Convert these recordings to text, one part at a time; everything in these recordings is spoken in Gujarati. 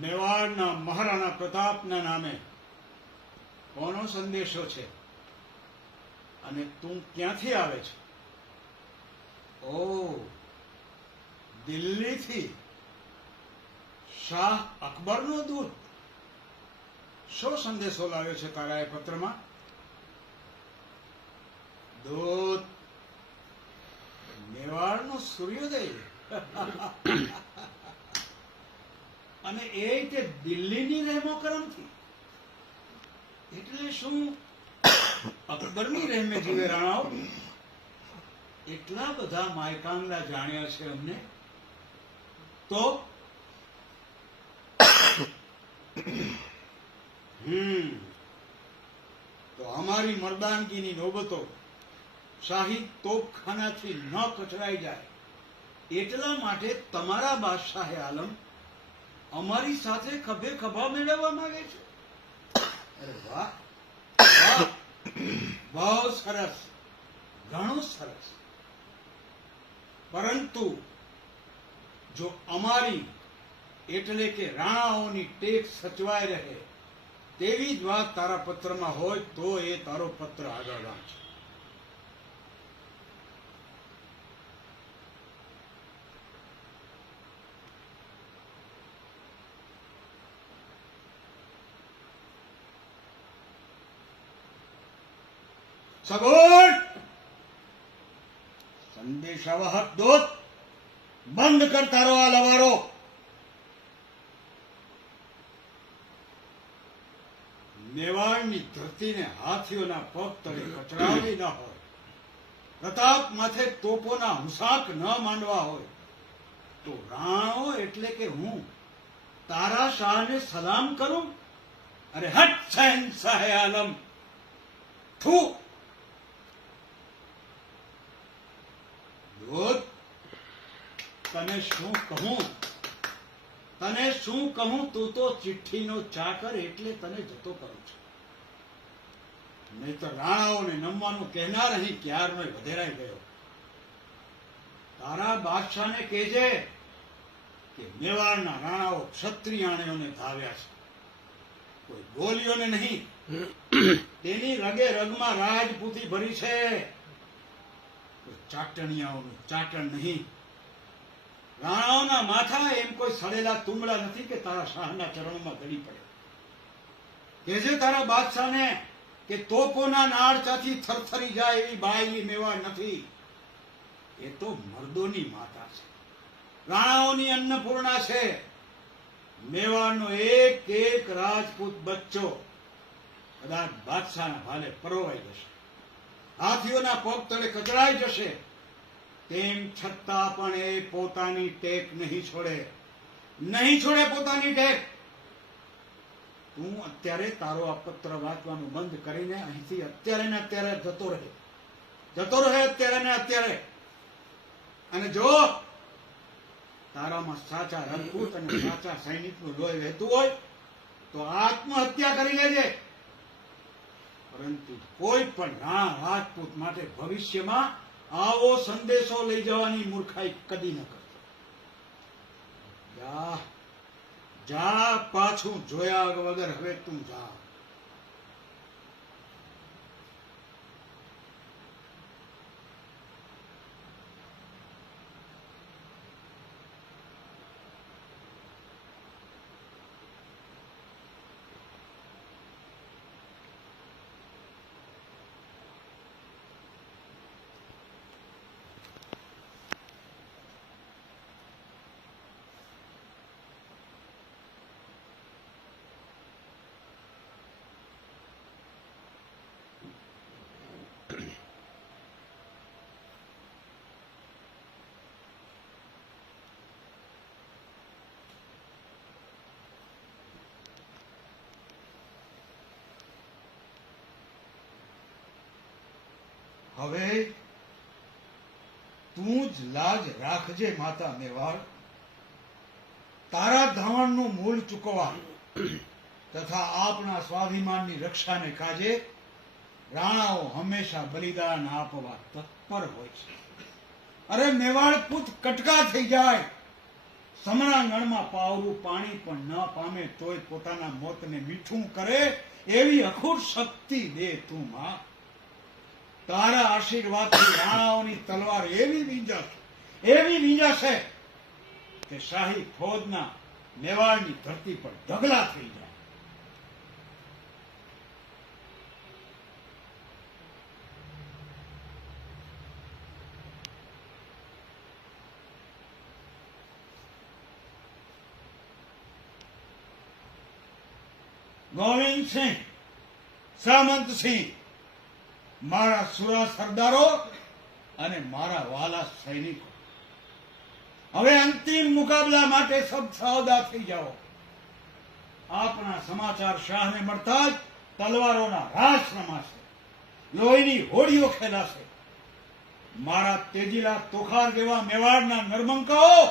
મેવાડના મહારાણા પ્રતાપના નામે કોનો સંદેશો છે? અને તું ક્યાંથી આવે છે? ઓ, દિલ્હીથી. શાહ અકબરનો દૂત. શો સંદેશો લાવ્યો છે તારા એ પત્રમાં? દૂત. મેવાડનો સૂર્યોદય. અને એ રીતે દિલ્હીની રહેમો કરમથી. એટલે શું? અકબરની રહેમે જીવે રાણાઓ? એટલા બધા માયકાંગલા જાણ્યા છે અમને. તો? તો અમારી મર્દાનગીની નોબતો શાહી તોપખાનાથી ન કચરાઈ જાય. એટલા માટે તમારા બાદશાહે આલમ અમારી સાથે ખભે ખભા મેળવવા માંગે છે. બહુ સરસ. ઘણું સરસ. પરંતુ જો અમારી એટલે કે રાણાઓની ટેક સચવાઈ રહે તેવી જ વાત તારા પત્રમાં હોય તો એ તારો પત્ર આગળ વાંચ. સગોર સંદેશાવાહક દૂત બંધ કર તારો આ લવારો મેવાડની ધરતીને હાથીઓના પગ તળે કચડાવી ન હોય પ્રતાપ માથે તોપોના હુંસાક ન માંડવા હોય તો રાણો એટલે કે હું તારા શાહને સલામ કરું અરે હટ સહેન સહે આલમ થૂ દૂત તને શું કહું? તને શું કહું? તું તો ચિઠ્ઠીનો ચાકર એટલે તને જતો કરું છું. નહીં તો રાણાઓને નમવાનું કહેનાર અહીં ક્યારનો વધેરાઈ ગયો? તારા બાદશાહને કહેજે કે મેવાડના રાણાઓ ક્ષત્રિયાણીઓને ધાવ્યા છે. કોઈ ગોલીઓને નહીં. તેની રગે રગમાં રાજપૂતી ભરી છે. ચાટણિયાઓનું ચાટણ નહીં રાણાઓના માથા એમ કોઈ સડેલા તુમડા નથી કે તારા શાહના ચરણોમાં ગળી પડે. કેજે તારા બાદશાહને કે તોપોના નાળચાથી થરથરી જાય એવી બાયલી મેવા નથી. એ તો મર્દોની માતા છે. રાણાઓની અન્નપૂર્ણા છે. મેવાનો એક એક રાજપૂત બચ્ચો કદાચ બાદશાહના ભાલે પરોવાઈ જશે. હાથીઓના પગ તળે કચડાઈ જશે. તેમ છતાં પણ એ પોતાની ટેક નહીં છોડે. નહીં છોડે પોતાની ટેક. તું અત્યારે તારો આ પત્ર વાંચવાનું બંધ કરીને અહીંથી અત્યારે ને અત્યારે જતો રહે. જતો રહે અત્યારે ને અત્યારે. અને જો તારામાં સાચા રજપૂત અને સાચા સૈનિકનું લોહી વહેતું હોય, તો આત્મહત્યા કરી લેજે. પરંતુ કોઈ પણ રાણા રાજપૂત માટે ભવિષ્યમાં આવો સંદેશો લઈ જવાની મૂર્ખાઈ કદી ન કરતો. જા જા પાછું જોયા વગર હવે તું જા. હવે તું જ લાજ રાખજે, માતા મેવાડ તારા ધાવણનું મૂળ ચૂકવા તથા આપના સ્વાભિમાનની રક્ષાને કાજે રાણાઓ હંમેશા બલિદાન આપવા તત્પર હોય છે. અરે મેવાડ પૂત કટકા થઈ જાય. સમરાંગણમાં પાવરું પાણી પણ ન પામે તોય પોતાના મોતને મીઠું કરે એવી અખૂટ શક્તિ દે તું, માં. તારા આશીર્વાદથી રાણાઓની તલવાર એવી વીંજાશે એવી વીંજાશે કે શાહી ફોજના મેવાડની ધરતી પર ઢગલા થઈ જાય. ગોવિંદસિંહ સામંતસિંહ મારા સુરા સરદારો અને મારા વાલા સૈનિકો. હવે અંતિમ મુકાબલા માટે સબ સાવદા થઈ જાઓ. આપણા સમાચાર શાહને મળતા જ તલવારોના રાસ રમાશે. લોહીની હોડીઓ ખેલાશે. મારા તેજીલા તોખાર જેવા મેવાડના નર્મંકો,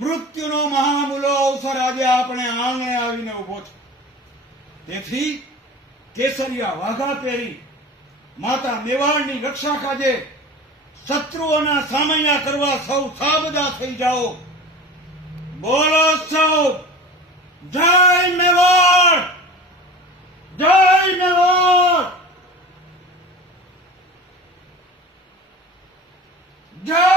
મૃત્યુનો મહામૂલો અવસર આજે આપણે આંગણે આવીને ઊભો છે. તેથી કેસરિયા વાઘા પહેરી માતા મેવાડની રક્ષા કાજે શત્રુઓના સામૈયા કરવા સૌ સાબદા થઈ જાઓ. બોલો સૌ, જય મેવાડ! જય મેવાડ! જય